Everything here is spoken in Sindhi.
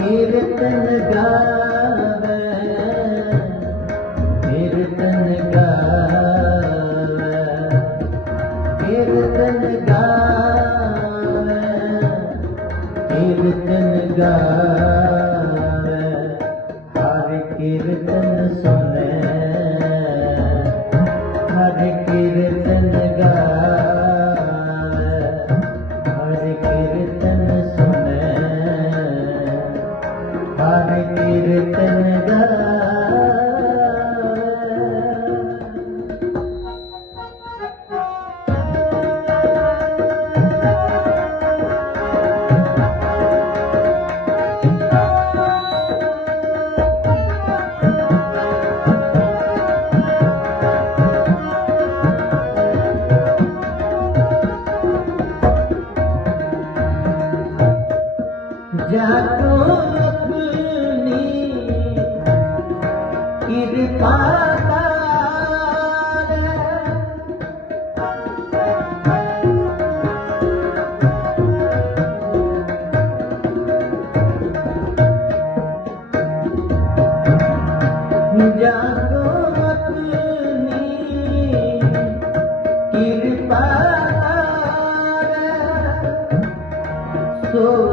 ਕੀਰਤਨ ਗਾਵੇ ਕੀਰਤਨ ਗਾਵੇ जाको सो